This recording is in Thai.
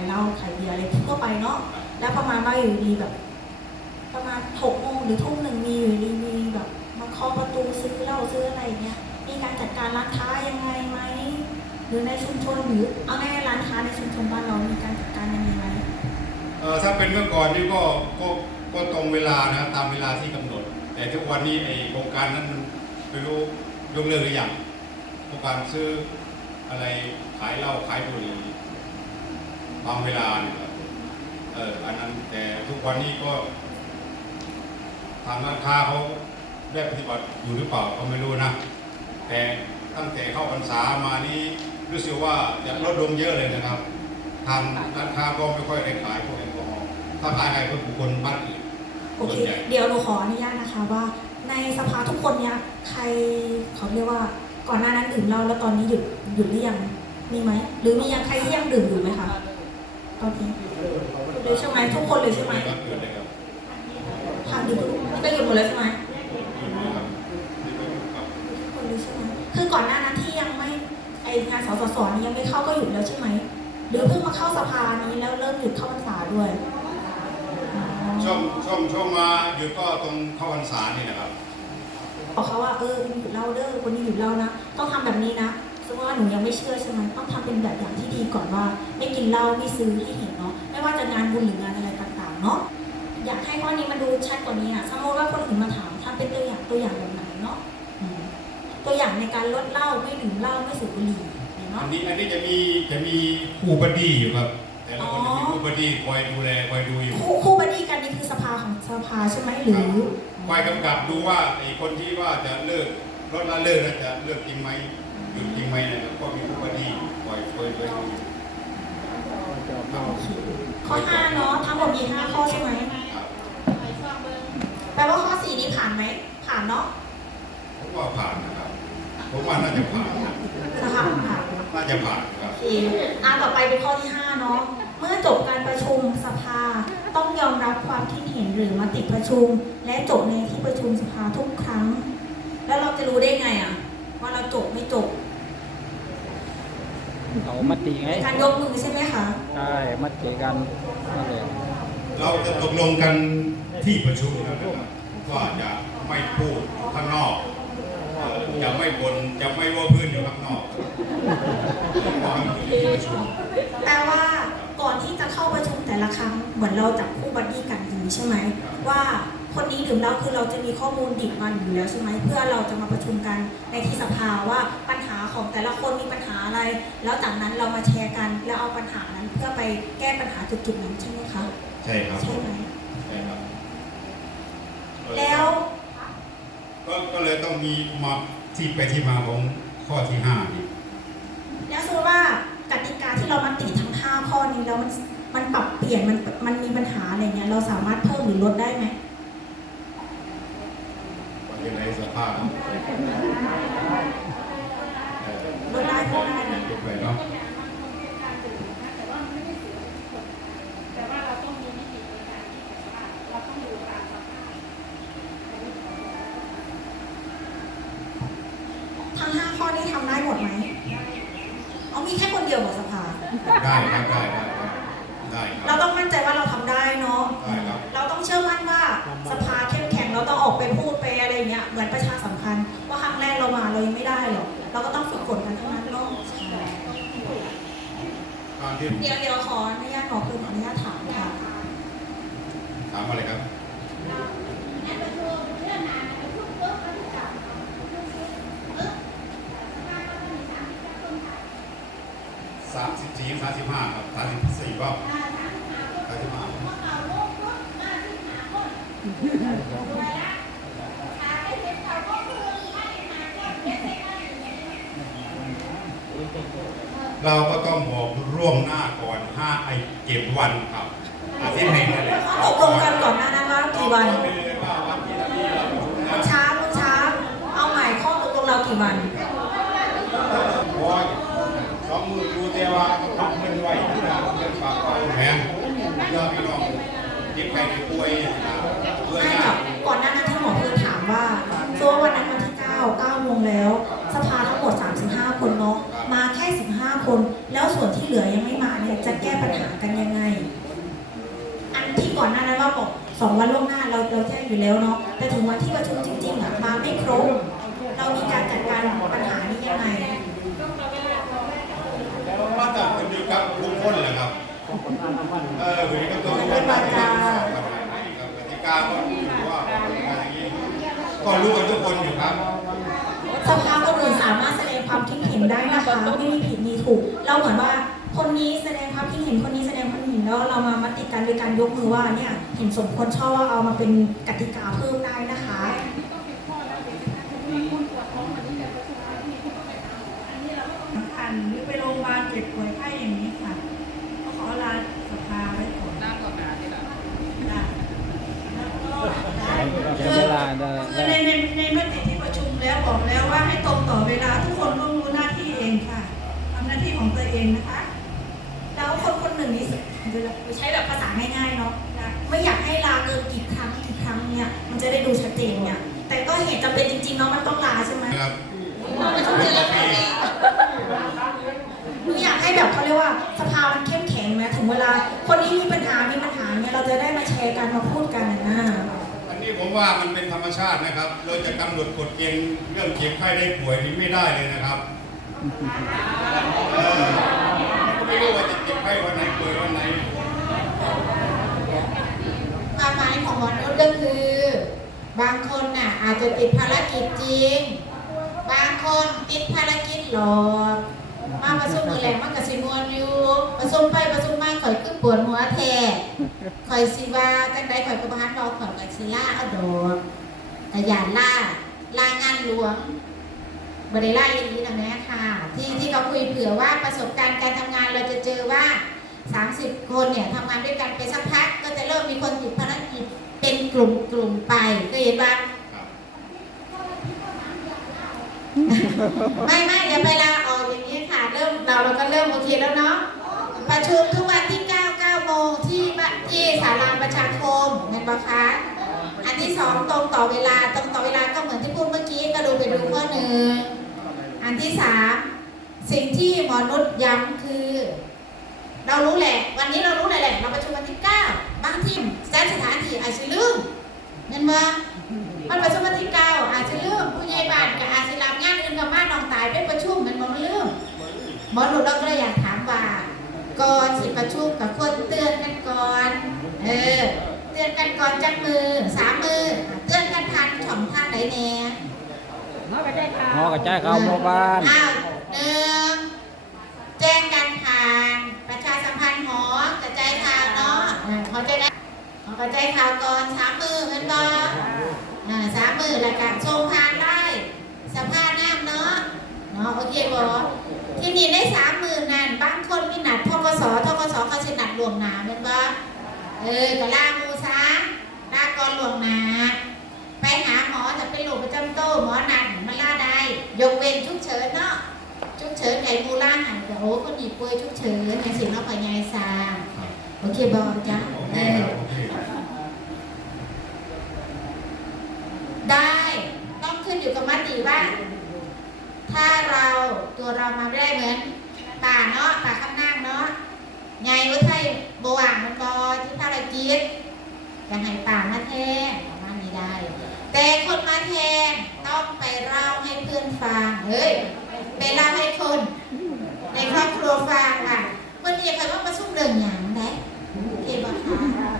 ายเหล้าขายเบียร์อะไรทั่วไปเนาะแล้วประมาณว่าอยู่ดีแบบ ประมาณหกโมงหรือทุ่มหนึ่งมีอยู่ดีมีแบบมาเคาะประตูซื้อเหล้าซื้ออะไรเงี้ยมีการจัดการร้านค้ายังไงไหมหรือในชุมชนหรือเอาง่ายร้านค้าในชุมชนบ้านเรามีการจัดการยังไงไหมเออถ้าเป็นเมื่อก่อนนี่ก็ก็ก็ตรงเวลานะตามเวลาที่กำหนด แต่ทุกวันนี้ไอโครงการนั้นมันไม่รู้ยกเลิกหรือยังโครงการซื้ออะไรขายเหล้าขายบุหรี่ ตามเวลาเนี่ยเอออันนั้นแต่ทุกวันนี้ก็ ทางร้านค้าเขาได้ปฏิบัติอยู่หรือเปล่าก็ไม่รู้นะ แต่ตั้งแต่เข้าพรรษามานี้รู้สึกว่าจะลดลงเยอะเลยนะครับทางร้านค้าก็ไม่ค่อยได้ขายพวกแอลกอฮอล์ถ้าขายใครก็บุคคลบ้านอื่นโอเค เดี๋ยวหนูขออนุญาตนะคะว่า ในสภาทุกคนเนี่ยใครเขาเรียกว่าก่อนหน้านั้นดื่มเหล้าแล้วตอนนี้หยุดหยุดหรือยังมีไหมหรือมียังใครที่ยังดื่มอยู่ไหมคะ ตอนนี้เลยใช่ไหมทุกคนเลยใช่ไหมก็เกิดเลยครับทางดื่มนี่ก็หยุดหมดแล้วใช่ไหมคนเลยใช่ไหมคือก่อนหน้านั้นที่ยังไม่ไองานสสสนี้ยังไม่เข้าก็หยุดแล้วใช่ไหมหรือเพิ่งมาเข้าสภานี้แล้วเริ่มหยุดเข้าพรรษาด้วยช่วงช่วงช่วงมาหยุดก็ตรงเข้าพรรษานี่นะครับบอกเขาว่าเออหยุดเล่าเด้อคนนี้หยุดเล่านะต้องทำแบบนี้นะ ว่าหนูยังไม่เชื่อใช่ไหมต้องทำเป็นแบบอย่างที่ดีก่อนว่า ไม่กินเหล้าไม่ซื้อให้เห็นเนาะไม่ว่าจะงานบุญหรืองานอะไรต่างๆเนาะอยากให้ข้อนี้มันดูชัดกว่านี้อะสมมติว่าคนอื่นมาถามทำเป็นตัวอย่างตัวอย่างแบบไหนเนาะอืมตัวอย่างในการลดเหล้าไม่ดื่มเหล้าไม่สูบบุหรี่เนี่ยอัเนาะนนี้อันนี้จะมีจะมีครูบดดี้อยู่ครับแต่ละคนจะมีครูบดดี้คอยดูแลคอยดูอยู่คู่คู่บัดดี้กันนี่คือสภาของสภาใช่ไหมหรือคอยกำกับดูว่าไอ้คนที่ว่าจะเลิกลดละเลิกแล้วจะเลิกจริงไหม หยุดจริงไหมนะครับก็มีครูบดดี้คอยคอยคอยดูอยู่ครับข้อห้าเนาะทั้งหมดมีห้าข้อใช่ไหมครับแปลว่าข้อสี่นี้ผ่านไหมผ่านเนาะผมว่าผ่านนะครับผมว่าน่าจะผ่านนะสภาผ่านน่าจะผ่านครับโอเคอะต่อไปเป็นข้อที่5เนาะเมื่อจบการประชุมสภาต้องยอมรับความคิดเห็นหรือมติประชุม และจบในที่ประชุมสภาทุกครั้ง แล้วเราจะรู้ได้ไงอะว่าเราจบไม่จบ เอามติไงการยกมือใช่ไหมคะใช่มติกันนั่นแหละเราจะตกลงกันที่ประชุมนะครับว่าจะไม่พูดข้างนอกเอ่อจะไม่บนจะไม่ว่าพื้นอยู่ข้างนอกเพราะมันอยู่ที่ประชุมแปลว่าก่อนที่จะเข้าประชุมแต่ละครั้งเหมือนเราจับคู่บัดดี้กันอย่างนี้ใช่ไหมว่า คนนี้ดื่มแล้วคือเราจะมีข้อมูลดิบมันอยู่แล้วใช่ไหมเพื่อเราจะมาประชุมกันในที่สภาว่าปัญหาของแต่ละคนมีปัญหาอะไร แล้วจากนั้นเรามาแชร์กันแล้วเอาปัญหานั้นเพื่อไปแก้ปัญหาจุดๆนั้นใช่ไหมคะใช่ครับใช่ไหมใช่ครับ แล้วก็ก็เลยต้องมีมาที่ไปที่มาของข้อที่ห้านี่แล้วสมมติว่ากติกาที่เรามาติทั้งห้าข้อนี้แล้วมันมันปรับเปลี่ยนมันมันมีปัญหาอะไรเงี้ยเราสามารถเพิ่มหรือลดได้ไหม ว่า ยังไงสภาพเอ่อได้ก็ได้นะยกไปเนาะแต่ว่าเราต้องมีวิธีในการที่แบบว่าเราต้องดูราคาทางห้าข้อนี้ทำได้หมดไหมเอามีแค่คนเดียวเหรอสภา ได้ครับได้ได้ได้คเรารับ การที่เดี๋ยวเดี๋ยวขออนุญาตขอคืนออนุญาตถามค่ะถามอะไรครับในประชุมเรื่องงามปุ๊บก็จะจับประชุมปุ๊บสาก็ต้องมีสามสิบห้าสามสิบสี่สามสิบห้าครับสามสิบสี่ก็อ่าสามสิบห้าคนสามสิบห้าพวกเราลบลบห้าสิบห้าคนรวยละอ่าไม่ เห็นเขาก็คือห้าสิบห้าคนเด็กเด็กห้าสิบห้าคนเราก็ต้องบอกร่วงหน้าก่อนห้าไอเก็บวันครับอาทิตย์หนึ่งนั่นแหละตกลงกันก่อนหน้านั้นว่ากี่วันบอกไปเลยว่าวันที่เท่านี้เราประชุมนะช้าคุณช้าเอาใหม่ข้อตกลงเรากี่วันโอ้ยสองมือดูแต่ว่าพักเงินไว้ที่นาเงินฝากไว้แหมยอดพี่น้องที่ใครที่ป่วยนะครับเพื่อไม่งากับนก่อนหน้านั้นที่หมอคือถามว่าตัววันนั้นวันที่9 9โมงแล้ว สภาทั้งหมด 35 คนเนาะมาแค่15คน แล้วส่วนที่เหลือยังไม่มาเนี่ยจะแก้ปัญหากันว่าบอกสองวันล่วงหน้าเราเราแจ้งอยู่แล้วเนาะแต่ถึงวันที่ประชุมจริงๆอะมาไม่ครบเรามีการจัดการปัญหานี้ยังไงมาจากคนนี้ครับลุงพ้นแหละครับเออวันนี้ก็ต้องรู้ว่ากติกาก็รู้อยู่ว่ากติกาอย่างนี้ก็รู้กันทุกคนอยู่ครับสภาคนอื่นสามารถแสดงความคิดเห็นได้นะคะไม่มีผิดมี ถูก เราเหมือนว่าคนนี้แสดงความคิดเห็นคนนี้แสดงความคิดเห็นแล้วเรามามติดกันโดยการยกมือว่าเนี่ยเห็นสมควรชอบว่าเอามาเป็นกติกาเพิ่มได้นะคะ สำคัญหรือไปโรงพยาบาลเจ็บป่วยไข้อย่างนี้ค่ะก็ขอลาสภาไว้ก่อนจ้ะแล้วก็ เดี๋ยวเวลาได้ คือ ได้ ในในในมติที่ประชุมแล้วบอกแล้วว่าให้ตรงต่อเวลาทุกคนต้องรู้หน้าที่เองค่ะทำหน้าที่ของตัวเองนะคะ แล้วคนคนหนึ่งนี้ใช้แบบภาษาง่ายๆเนาะไม่อยากให้ลาเกินกี่ครั้งกี่ครั้งเนี่ยมันจะได้ดูชัดเจนเนี่ยแต่ก็เหตุจำเป็นจริงๆเนาะมันต้องลาใช่ไหม นะครับ หนูอยากให้แบบเขาเรียกว่าสภามันเข้มแข็งไหมถึงเวลา คนนี้มีปัญหา มีปัญหาเนี่ยเรา จะได้มาแชร์กันมาพูดกันนะอันนี้ผมว่ามันเป็นธรรมชาตินะครับ เราจะกำหนดกฎเกณฑ์เรื่องเจ็บไข้ได้ป่วยนี้ไม่ได้เลยนะครับเออก็ไม่รู้ว่าจะเจ็บไข้วันไหนป่วยวันไหนความหมายของหมอนุษย์ก็คือ บางคนน่ะอาจจะติดภารกิจจริง บางคนติดภารกิจหลอก มาประชุมมือแหลงมันกับสิมวนอยู่ประชุมไปประชุมมาข่อยขึ้นปวดหัวแท้ข่อยสิว่าจังใดข่อยก็บ่ฮันเราข่อยกับสิล่าเอาดอกแต่อย่าล่าลางานหลวงบริล่าอย่างนี้นะแม่ค่ะ ที่ที่เขาคุยเผื่อว่าประสบการณ์การทำงานเราจะเจอว่า 30 คนเนี่ยทำงานด้วยกันไปสักพัก ก็จะเริ่มมีคนติดภารกิจเป็นกลุ่มกลุ่มไปเคยเห็นปะไม่ไม่เดี๋ยวไปลา เราเราก็เริ่มโอเคแล้วเนาะประชุมทุกวันที่ 9 9โมงที่บ้านที่ศาลาประชาคมเห็นปะคะอันที่สองตรงต่อเวลาตรงต่อเวลาก็เหมือนที่พูดเมื่อกี้ก็ดูไปดูข้อหนึ่งอันที่สามสิ่งที่หมอนุชย้ำคือ เรารู้แหละ วันนี้เรารู้แหละ จักมือสามมือเตือนกันผ่านช่องทางไหนแน่หอกระจายข่าวหมู่บ้านอ้าวหนึ่งแจ้งกันผ่านประชาสัมพันธ์หอกระจายข่าวเนาะอ่าเขาจะได้หอกระจายข่าวก่อนสามมือเงินบออ่าสามมือแล้วกันส่งผ่านได้สภาพน้ำเนาะเนาะโอเคบอที่นี่ได้สามหมื่นนั่นบางคนมีหนัดทกศทกศเขาสิหนัดหลวงหนาเป็นบอเออก็ล่ามูซาลา ก่อนหลวงนาไปหาหมอจะเป็นโรคประจำตัวหมอนัดมาล่าได้ ยกเว้นฉุกเฉินเนาะฉุกเฉินไก่มูล่าหันโอ้คนหนีป่วยฉุกเฉินในสิ่งเราพยายซาโอเคบอจ้ะโอเคเออได้ต้องขึ้นอยู่กับมติว่า ถ้าเราตัวเรามาไม่ได้เหมือนป่าเนาะป่าข้างนั่งเนาะไงว่าไทยบว่างมันบอที่ภารกิจ จะให้ป่ามาแทนประมาณนี้ได้ แต่คนมาแทนต้องไปเล่าให้เพื่อนฟังเฮ้ยไปเล่าให้คน ในครอบครัวฟังค่ะวันนี้ใครว่าประชุมเรื่องอยังได้โอเทบ่คะ